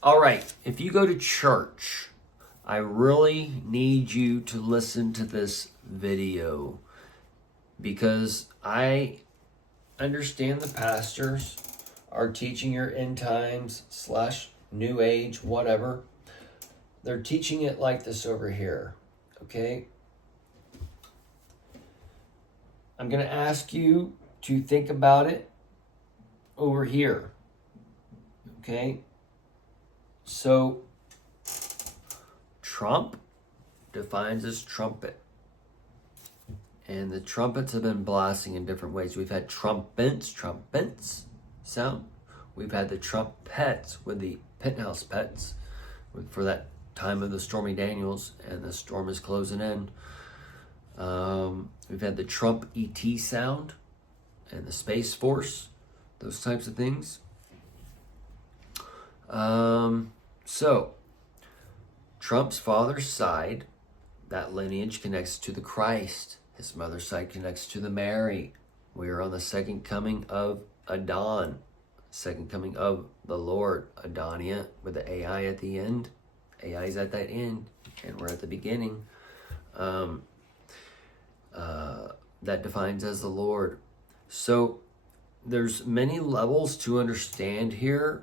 All right, if you go to church, I really need you to listen to this video because I understand the pastors are teaching your end times / new age, whatever. They're teaching it like this over here, okay? I'm going to ask you to think about it over here, okay? So, Trump defines as trumpet. And the trumpets have been blasting in different ways. We've had trumpets sound. We've had the trumpets with the penthouse pets for that time of the Stormy Daniels, and the storm is closing in. We've had the Trump ET sound and the Space Force, those types of things. So, Trump's father's side, that lineage connects to the Christ. His mother's side connects to the Mary. We are on the second coming of Adon, second coming of the Lord, Adonia, with the AI at the end. AI is at that end, and we're at the beginning. That defines as the Lord. So there's many levels to understand here,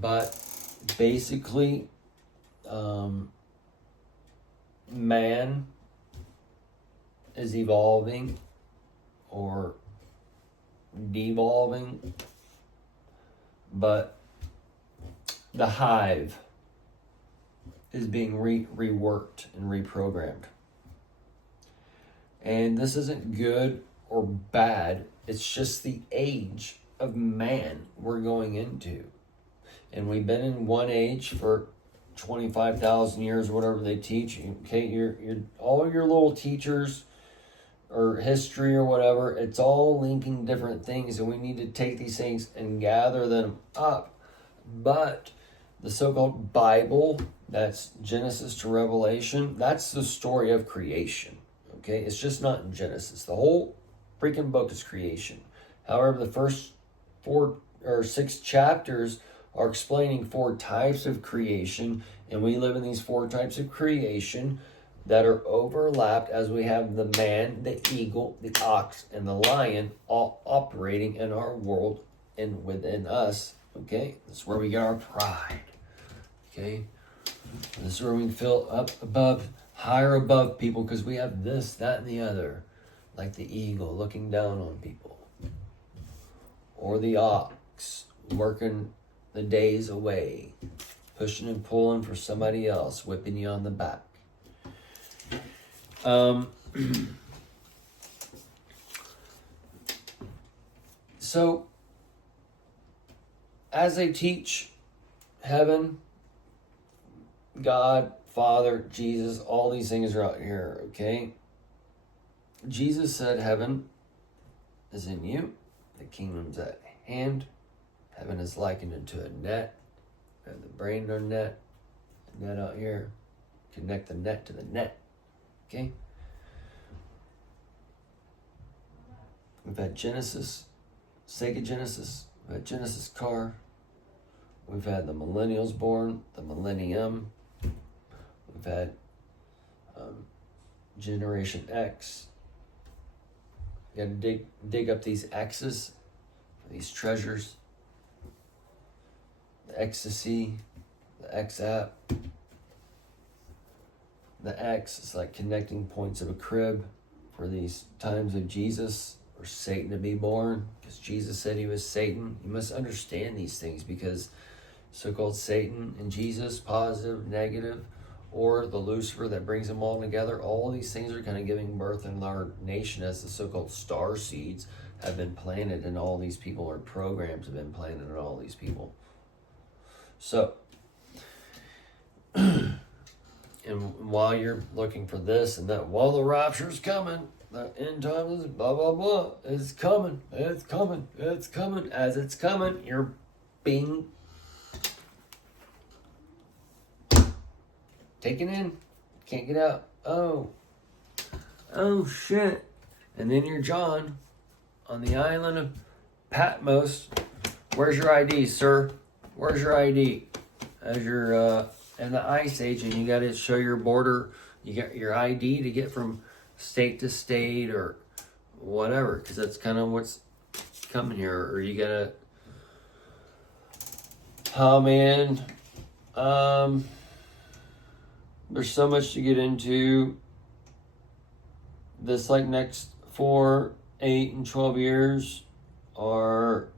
but basically, man is evolving or devolving, but the hive is being reworked and reprogrammed. And this isn't good or bad. It's just the age of man we're going into. And we've been in one age for 25,000 years, whatever they teach you. Okay, you're all your little teachers or history or whatever, it's all linking different things, and we need to take these things and gather them up. But the so-called Bible, that's Genesis to Revelation, that's the story of creation. Okay, it's just not in Genesis. The whole freaking book is creation. However, the first 4 or 6 chapters are explaining 4 types of creation, and we live in these 4 types of creation that are overlapped as we have the man, the eagle, the ox, and the lion all operating in our world and within us. Okay, this is where we get our pride. Okay, this is where we feel up above, higher above people, because we have this, that, and the other, like the eagle looking down on people, or the ox working the days away, pushing and pulling for somebody else, whipping you on the back. So, as they teach heaven, God, Father, Jesus, all these things are out here, okay? Jesus said heaven is in you, the kingdom's at hand. Heaven is likened into a net. We have the brain in our net, the net out here. Connect the net to the net, okay? We've had Genesis, Sega Genesis, we've had Genesis car, we've had the millennials born, the millennium, we've had Generation X. You got to dig up these X's, these treasures, the ecstasy, the X app. The X is like connecting points of a crib for these times of Jesus or Satan to be born, because Jesus said he was Satan. You must understand these things, because so-called Satan and Jesus, positive, negative, or the Lucifer that brings them all together, all these things are kind of giving birth in our nation as the so-called star seeds have been planted, and all these people, or programs have been planted in all these people. So, and while you're looking for this and that, while the rapture's coming, the end time is blah, blah, blah, it's coming, it's coming, it's coming. As it's coming, you're being taken in. Can't get out. Oh shit. And then you're on the island of Patmos. Where's your ID, sir? Where's your ID? As you're in the ice age, and you got to show your border. You got your ID to get from state to state or whatever, because that's kind of what's coming here. Or you gotta. Oh man, there's so much to get into. This like next 4, 8, and 12 years are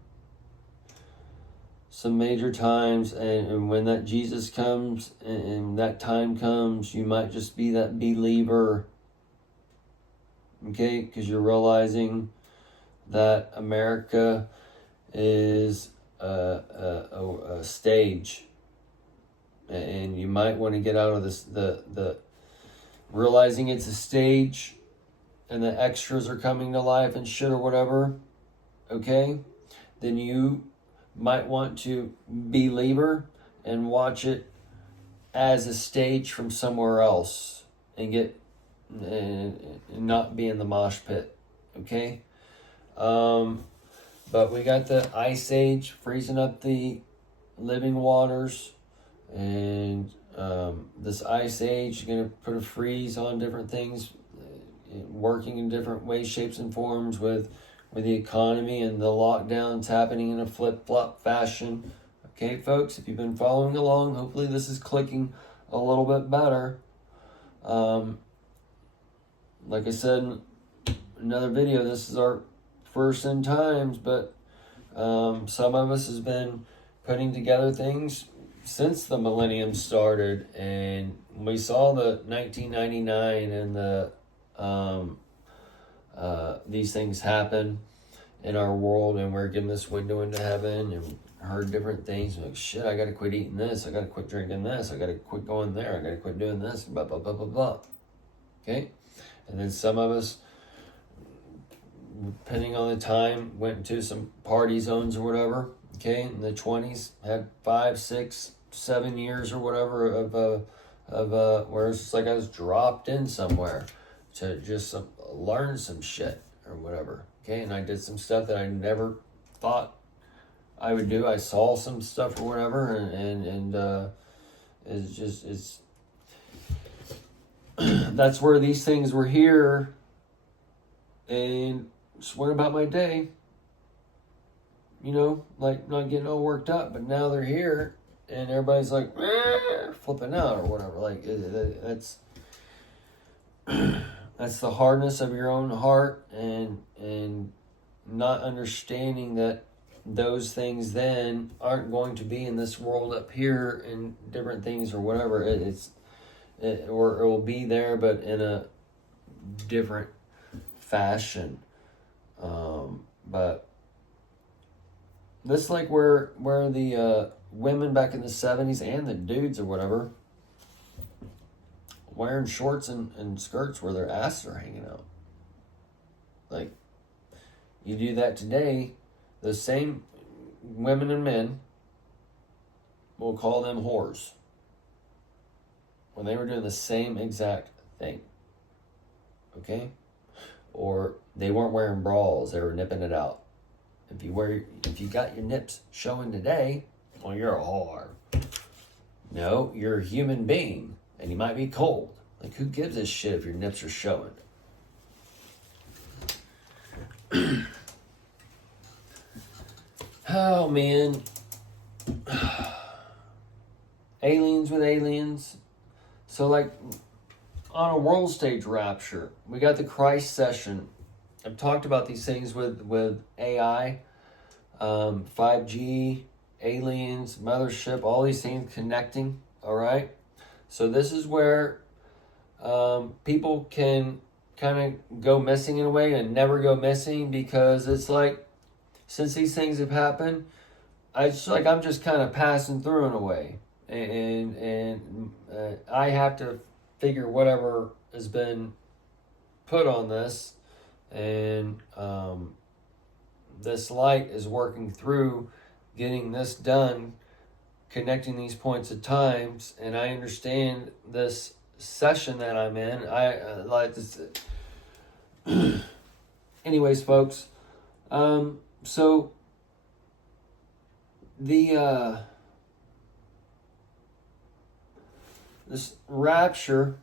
some major times, and when that Jesus comes and that time comes, you might just be that believer, okay? Because you're realizing that America is a stage, and you might want to get out of this the realizing it's a stage, and the extras are coming to life and shit or whatever, okay? Then you might want to believer and watch it as a stage from somewhere else and get and not be in the mosh pit, okay? But we got the ice age freezing up the living waters, and this ice age is going to put a freeze on different things, working in different ways, shapes, and forms with the economy and the lockdowns happening in a flip-flop fashion. Okay, folks, if you've been following along, hopefully this is clicking a little bit better. Like I said in another video, this is our first in times, but some of us has been putting together things since the millennium started, and we saw the 1999 and the these things happen in our world, and we're given this window into heaven, and heard different things like, shit, I gotta quit eating this, I gotta quit drinking this, I gotta quit going there, I gotta quit doing this, blah blah blah blah blah. Okay, and then some of us, depending on the time, went into some party zones or whatever. Okay, in the 20s, had 5, 6, 7 years or whatever of where it's like I was dropped in somewhere to just learn some shit or whatever. Okay, and I did some stuff that I never thought I would do. I saw some stuff or whatever, and it's that's where these things were here, and just went about my day, you know, like not getting all worked up. But now they're here, and everybody's like flipping out or whatever. Like that's the hardness of your own heart, and not understanding that those things then aren't going to be in this world up here, and different things or whatever. Or it will be there, but in a different fashion. But this like where the women back in the 70s and the dudes or whatever wearing shorts and skirts where their asses are hanging out. Like, you do that today, the same women and men will call them whores when they were doing the same exact thing. Okay? Or they weren't wearing bras, they were nipping it out. If you got your nips showing today, well, you're a whore. No, you're a human being, and you might be cold. Like, who gives a shit if your nips are showing? Oh, man. Aliens with aliens. So, like, on a world stage rapture, we got the Christ session. I've talked about these things with AI, 5G, aliens, mothership, all these things connecting, all right? So this is where people can kind of go missing in a way and never go missing, because it's like, since these things have happened, I'm just kind of passing through in a way, and I have to figure whatever has been put on this, and this light is working through getting this done, connecting these points of times, and I understand this session that I'm in. I like this. Anyways, folks, so the this rapture,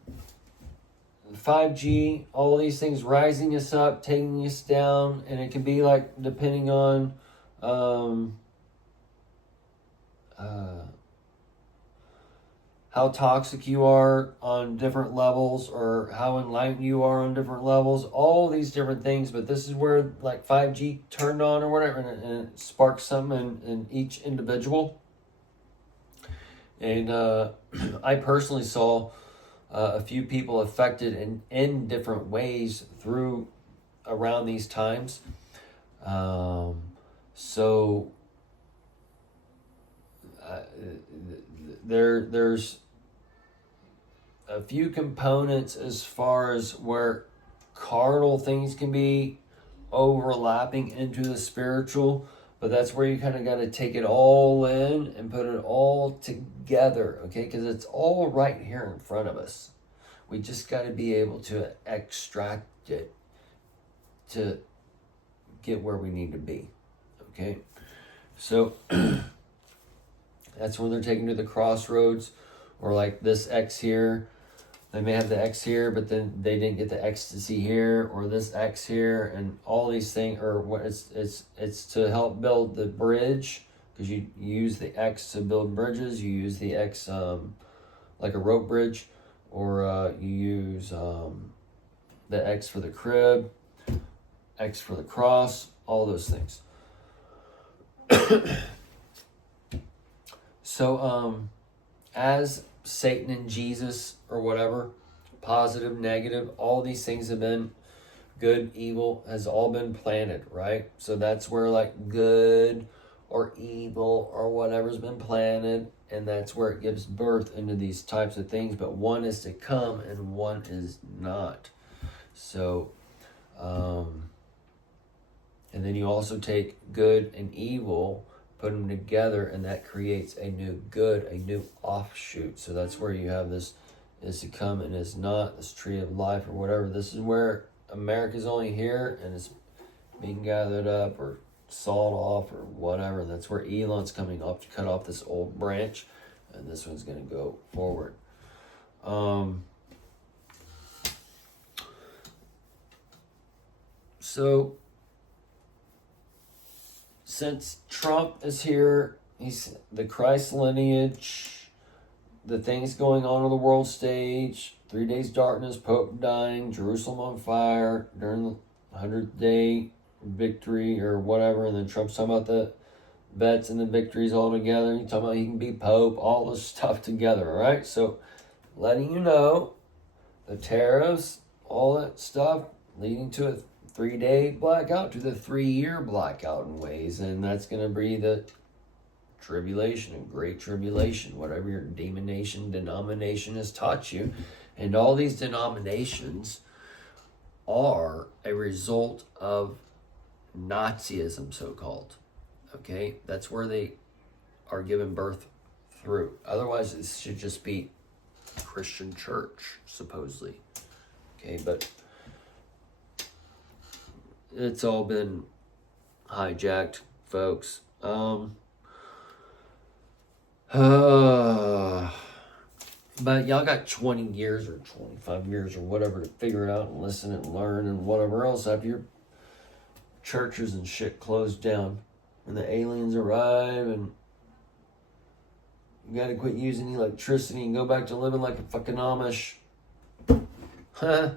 5G, all these things rising us up, taking us down, and it can be like depending on how toxic you are on different levels, or how enlightened you are on different levels, all these different things. But this is where like 5G turned on or whatever, and it sparked something in each individual. And I personally saw a few people affected in different ways through around these times. So there's a few components as far as where carnal things can be overlapping into the spiritual, but that's where you kind of got to take it all in and put it all together, okay? Because it's all right here in front of us. We just got to be able to extract it to get where we need to be, okay? So that's when they're taken to the crossroads, or like this X here. They may have the X here, but then they didn't get the ecstasy here, or this X here, and all these things. Or what it's to help build the bridge, because you use the X to build bridges. You use the X like a rope bridge, or you use the X for the crib, X for the cross, all those things. So as Satan and Jesus, or whatever, positive, negative, all these things have been good, evil, has all been planted, right? So that's where like good or evil or whatever's been planted, and that's where it gives birth into these types of things. But one is to come and one is not. So and then you also take good and evil, put them together, and that creates a new good, a new offshoot. So that's where you have this is to come and is not, this tree of life or whatever. This is where America's only here and it's being gathered up or sawed off or whatever. And that's where Elon's coming off to cut off this old branch, and this one's going to go forward. So since Trump is here, he's the Christ lineage, the things going on the world stage, 3 days darkness, Pope dying, Jerusalem on fire during the 100th day victory or whatever, and then Trump's talking about the bets and the victories all together. He's talking about he can be Pope, all this stuff together, right? So letting you know, the tariffs, all that stuff, leading to a 3-day blackout to the 3-year blackout in ways, and that's going to be the tribulation and great tribulation, whatever your denomination has taught you. And all these denominations are a result of Nazism, so-called. Okay, that's where they are given birth through. Otherwise, it should just be Christian church, supposedly. Okay, but it's all been hijacked, folks. But y'all got 20 years or 25 years or whatever to figure it out and listen and learn and whatever else after your churches and shit closed down. When the aliens arrive and you gotta quit using electricity and go back to living like a fucking Amish. Huh?